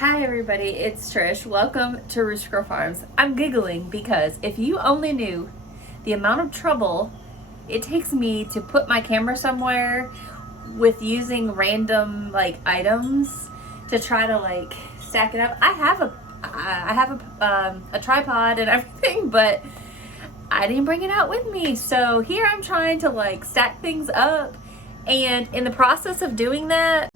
Hi everybody, it's Trish. Welcome to Rooster Girl Farms. I'm giggling because if you only knew the amount of trouble it takes me to put my camera somewhere with using random items to try to stack it up. I have a tripod and everything, but I didn't bring it out with me. So here I'm trying to stack things up, and in the process of doing that,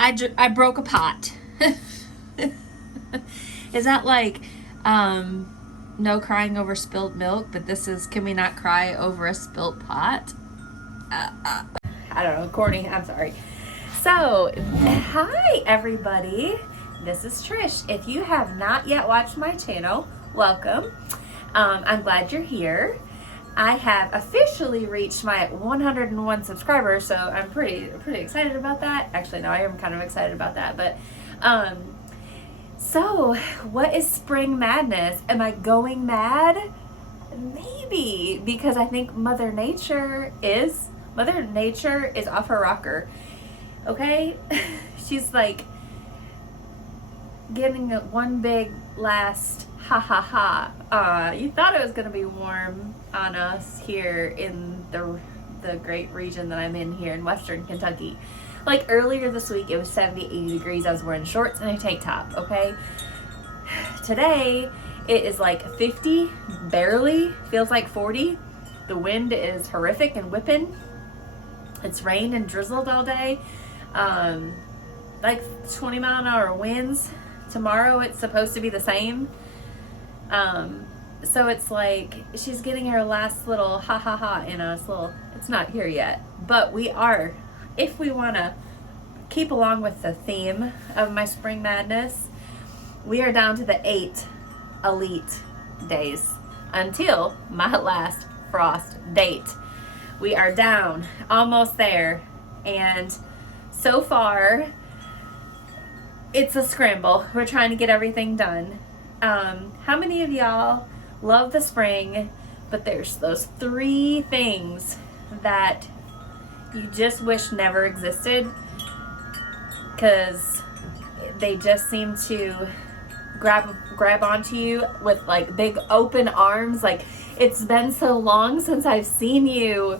I broke a pot. Is that no crying over spilled milk, but this is can we not cry over a spilled pot? I don't know, corny, I'm sorry. So, hi everybody. This is Trish. If you have not yet watched my channel, welcome. I'm glad you're here. I have officially reached my 101 subscribers, so I'm pretty excited about that. Actually, no, I am kind of excited about that. But so what is spring madness? Am I going mad? Maybe, because I think Mother Nature is off her rocker. Okay, she's getting one big last ha ha ha. You thought it was gonna be warm on us here in the great region that I'm in here in Western Kentucky. Earlier this week, it was 70, 80 degrees. I was wearing shorts and a tank top, okay? Today, it is 50, barely, feels like 40. The wind is horrific and whipping. It's rained and drizzled all day. 20 mile an hour winds. Tomorrow, it's supposed to be the same. So it's she's getting her last little ha ha ha in us. It's not here yet, but we are, if we want to keep along with the theme of my spring madness, we are down to the 8 elite days until my last frost date. We are down, almost there, and so far it's a scramble. We're trying to get everything done. How many of y'all love the spring, but there's those 3 things that you just wish never existed because they just seem to grab onto you with big open arms, it's been so long since I've seen you.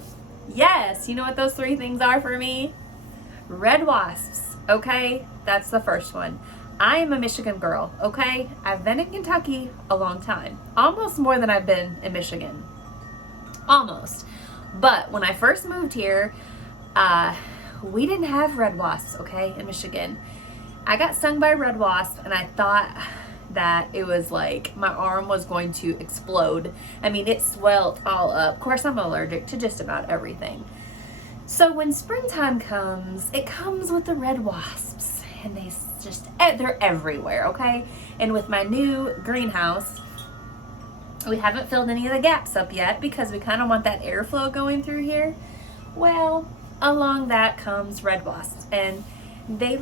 Yes, you know what those 3 things are for me? Red wasps, okay? That's the first one. I am a Michigan girl, okay? I've been in Kentucky a long time. Almost more than I've been in Michigan. Almost. But when I first moved here, we didn't have red wasps, okay, in Michigan. I got stung by a red wasp, and I thought that it was my arm was going to explode. I mean, it swelled all up. Of course, I'm allergic to just about everything. So when springtime comes, it comes with the red wasps, and they're everywhere, okay? And with my new greenhouse, we haven't filled any of the gaps up yet because we kind of want that airflow going through here. Well, along that comes red wasps, and they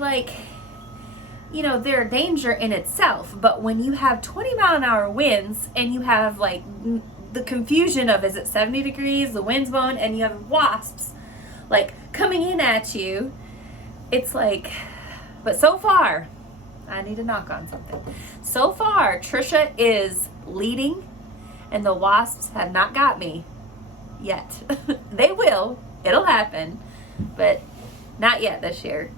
they're a danger in itself, but when you have 20 mile an hour winds and you have the confusion of, is it 70 degrees, the wind's blowing, and you have wasps coming in at you, it's but so far, I need to knock on something. So far, Trisha is leading, and the wasps have not got me yet. They will. It'll happen, but not yet this year.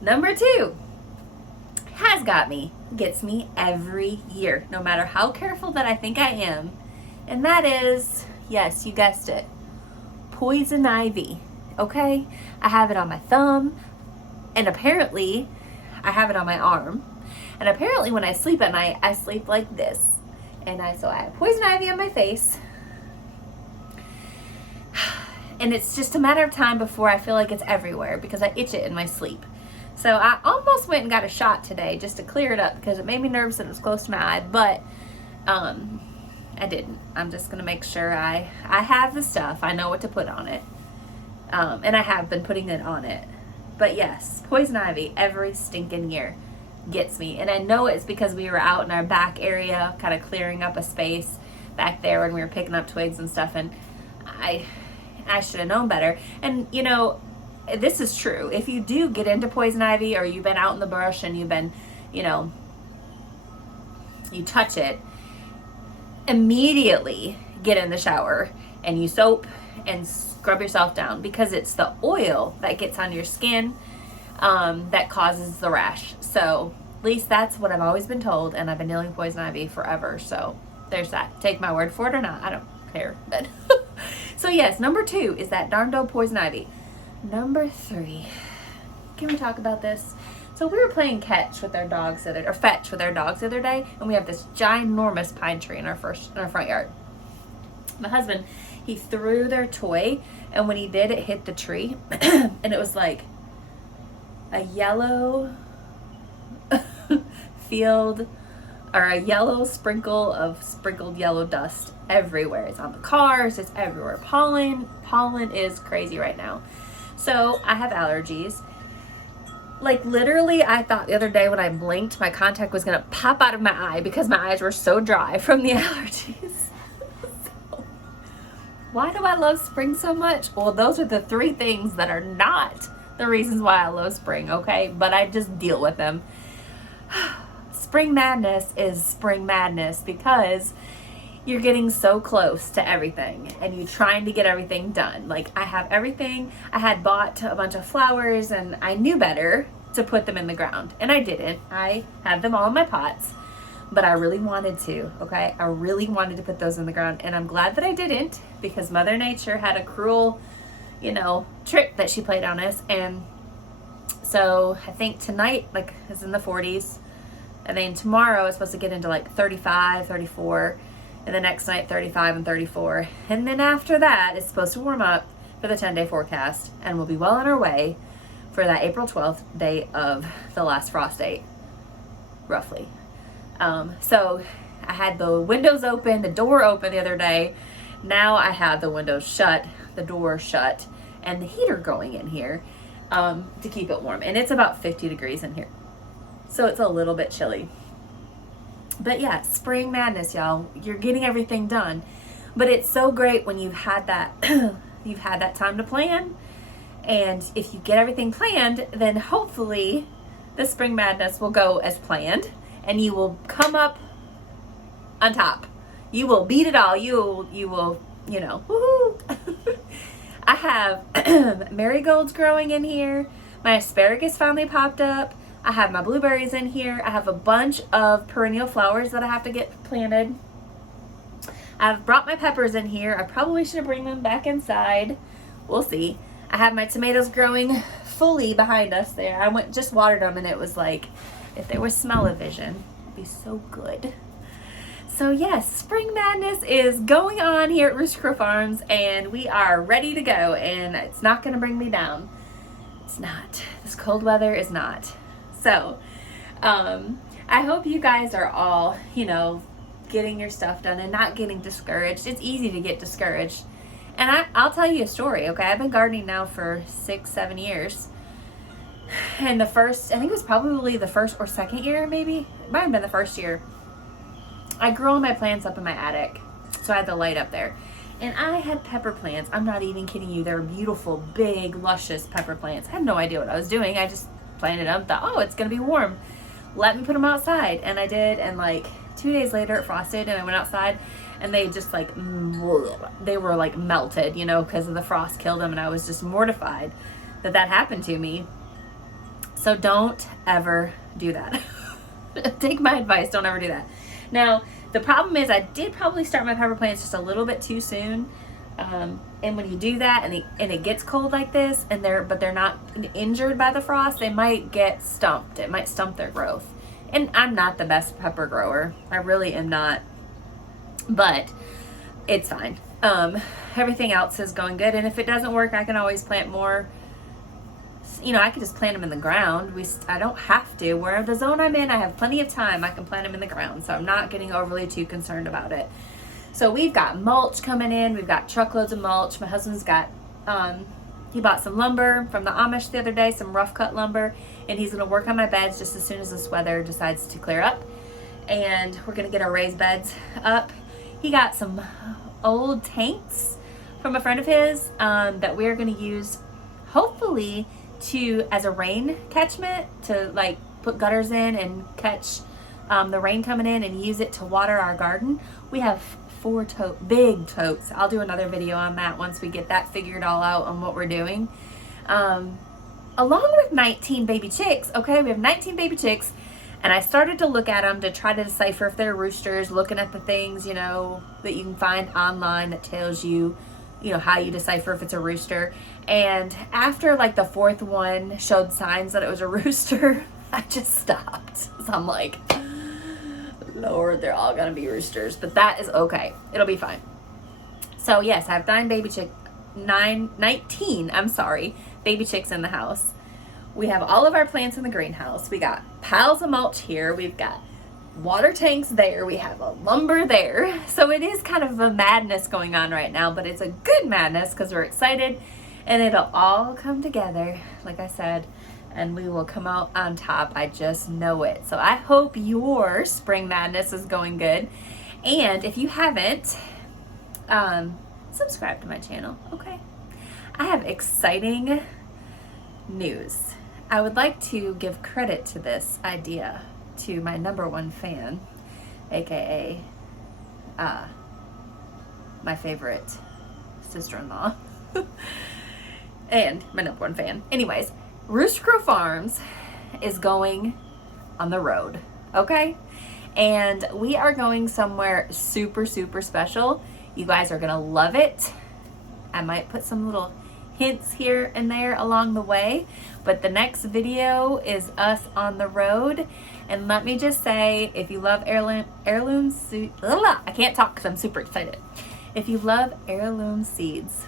Number 2 has got me, gets me every year, no matter how careful that I think I am, and that is, yes, you guessed it, poison ivy. Okay, I have it on my thumb, and apparently I have it on my arm, and apparently when I sleep at night, I sleep like this, and so I have poison ivy on my face, and it's just a matter of time before I feel like it's everywhere because I itch it in my sleep. So I almost went and got a shot today just to clear it up because it made me nervous and it was close to my eye, but I didn't. I'm just gonna make sure I have the stuff. I know what to put on it. And I have been putting it on it. But yes, poison ivy every stinking year gets me. And I know it's because we were out in our back area kind of clearing up a space back there when we were picking up twigs and stuff, and I should have known better. And this is true. If you do get into poison ivy, or you've been out in the bush and you've been, you know, you touch it, immediately get in the shower and you soap and scrub yourself down, because it's the oil that gets on your skin that causes the rash. So at least that's what I've always been told, and I've been dealing with poison ivy forever. So there's that. Take my word for it or not, I don't care. But so yes, number 2 is that darned old poison ivy. Number 3, can we talk about this? So we were playing catch with our dogs or fetch with our dogs the other day, and we have this ginormous pine tree in our front yard. My husband, he threw their toy, and when he did, it hit the tree, and it was like a yellow field, or a yellow sprinkle of sprinkled yellow dust everywhere. It's on the cars, it's everywhere. Pollen is crazy right now. So I have allergies. Like literally, I thought the other day when I blinked, my contact was gonna pop out of my eye because my eyes were so dry from the allergies. So, why do I love spring so much? Well, those are the 3 things that are not the reasons why I love spring, okay? But I just deal with them. Spring madness is spring madness because you're getting so close to everything and you're trying to get everything done. Like I have everything. I had bought a bunch of flowers and I knew better to put them in the ground, and I didn't. I had them all in my pots, but I really wanted to, okay? I really wanted to put those in the ground, and I'm glad that I didn't, because Mother Nature had a cruel, you know, trick that she played on us. And so I think tonight, like, is in the 40s, and then tomorrow it's supposed to get into like 35, 34, and the next night 35 and 34, and then after that it's supposed to warm up for the 10-day forecast, and we'll be well on our way for that April 12th date of the last frost date, roughly. So I had the windows open, the door open the other day. Now I have the windows shut, the door shut, and the heater going in here to keep it warm. And it's about 50 degrees in here, so it's a little bit chilly. But yeah, spring madness, y'all. You're getting everything done, but it's so great when you've had that you've had that time to plan. And if you get everything planned, then hopefully the spring madness will go as planned, and you will come up on top. You will beat it all. You will, you know, woohoo. I have marigolds growing in here. My asparagus finally popped up. I have my blueberries in here. I have a bunch of perennial flowers that I have to get planted. I've brought my peppers in here. I probably should bring them back inside. We'll see. I have my tomatoes growing fully behind us there. I just watered them, and it was like, if they were smell-o-vision, it'd be so good. So yes, spring madness is going on here at Rooster Crow Farms, and we are ready to go, and it's not going to bring me down. It's not. This cold weather is not. So, I hope you guys are all, you know, getting your stuff done and not getting discouraged. It's easy to get discouraged. And I'll tell you a story, okay? I've been gardening now for 6-7 years. And the first, I think it was probably the first or second year, maybe. It might have been the first year. I grew all my plants up in my attic, so I had the light up there. And I had pepper plants. I'm not even kidding you. They're beautiful, big, luscious pepper plants. I had no idea what I was doing. I just planted them, thought, oh, it's going to be warm. Let me put them outside. And I did, and like 2 days later it frosted, and I went outside, and they just like, they were like melted, you know, because of the frost killed them, and I was just mortified that that happened to me. So don't ever do that. Take my advice, don't ever do that. Now, the problem is I did probably start my pepper plants just a little bit too soon. And when you do that and it gets cold like this, and they're not injured by the frost, they might get stumped. It might stump their growth. And I'm not the best pepper grower. I really am not. But it's fine. Everything else is going good. And if it doesn't work, I can always plant more. You know, I could just plant them in the ground. I don't have to. Where the zone I'm in, I have plenty of time. I can plant them in the ground. So I'm not getting overly too concerned about it. So we've got mulch coming in. We've got truckloads of mulch. My husband's got, he bought some lumber from the Amish the other day, some rough cut lumber. And he's going to work on my beds just as soon as this weather decides to clear up. And we're going to get our raised beds up. He got some old tanks from a friend of his that we're going to use hopefully to, as a rain catchment, to like put gutters in and catch the rain coming in and use it to water our garden. We have 4 big totes. I'll do another video on that once we get that figured all out on what we're doing. Along with 19 baby chicks, okay? We have 19 baby chicks, and I started to look at them to try to decipher if they're roosters, looking at the things, you know, that you can find online that tells you, you know, how you decipher if it's a rooster. And after like the 4th one showed signs that it was a rooster, I just stopped. So I'm like, Lord, they're all gonna be roosters, but that is okay. It'll be fine. So yes, I have 19 baby chicks in the house. We have all of our plants in the greenhouse. We got piles of mulch here. We've got water tanks there. We have a lumber there. So it is kind of a madness going on right now, but it's a good madness because we're excited and it'll all come together, like I said, and we will come out on top. I just know it. So I hope your spring madness is going good. And if you haven't, subscribe to my channel, okay? I have exciting news. I would like to give credit to this idea to my #1 fan, aka my favorite sister-in-law, and my #1 fan. Anyways, Rooster Crow Farms is going on the road, okay? And we are going somewhere super, super special. You guys are gonna love it. I might put some little hints here and there along the way, but the next video is us on the road. And let me just say, if you love heirloom seeds, I can't talk because I'm super excited. If you love heirloom seeds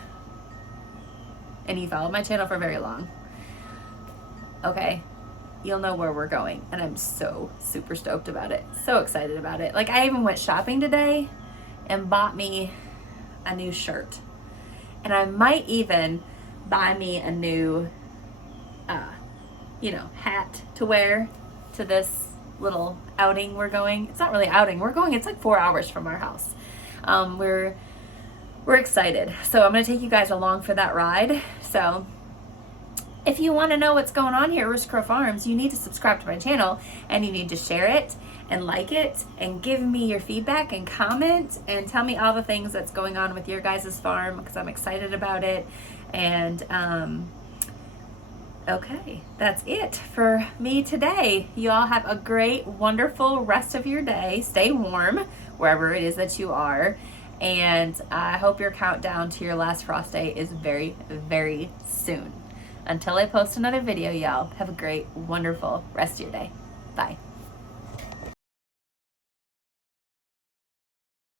and you follow my channel for very long, okay, you'll know where we're going, and I'm so super stoked about it, so excited about it. Like, I even went shopping today and bought me a new shirt, and I might even buy me a new you know, hat to wear to this little outing we're going. It's not really outing, we're going, it's like 4 hours from our house. We're excited, so I'm gonna take you guys along for that ride. So if you want to know what's going on here at Rooster Crow Farms, you need to subscribe to my channel, and you need to share it and like it and give me your feedback and comment and tell me all the things that's going on with your guys' farm, because I'm excited about it. And okay, that's it for me today. You all have a great, wonderful rest of your day. Stay warm wherever it is that you are, and I hope your countdown to your last frost day is very, very soon. Until I post another video, y'all, have a great, wonderful rest of your day. Bye.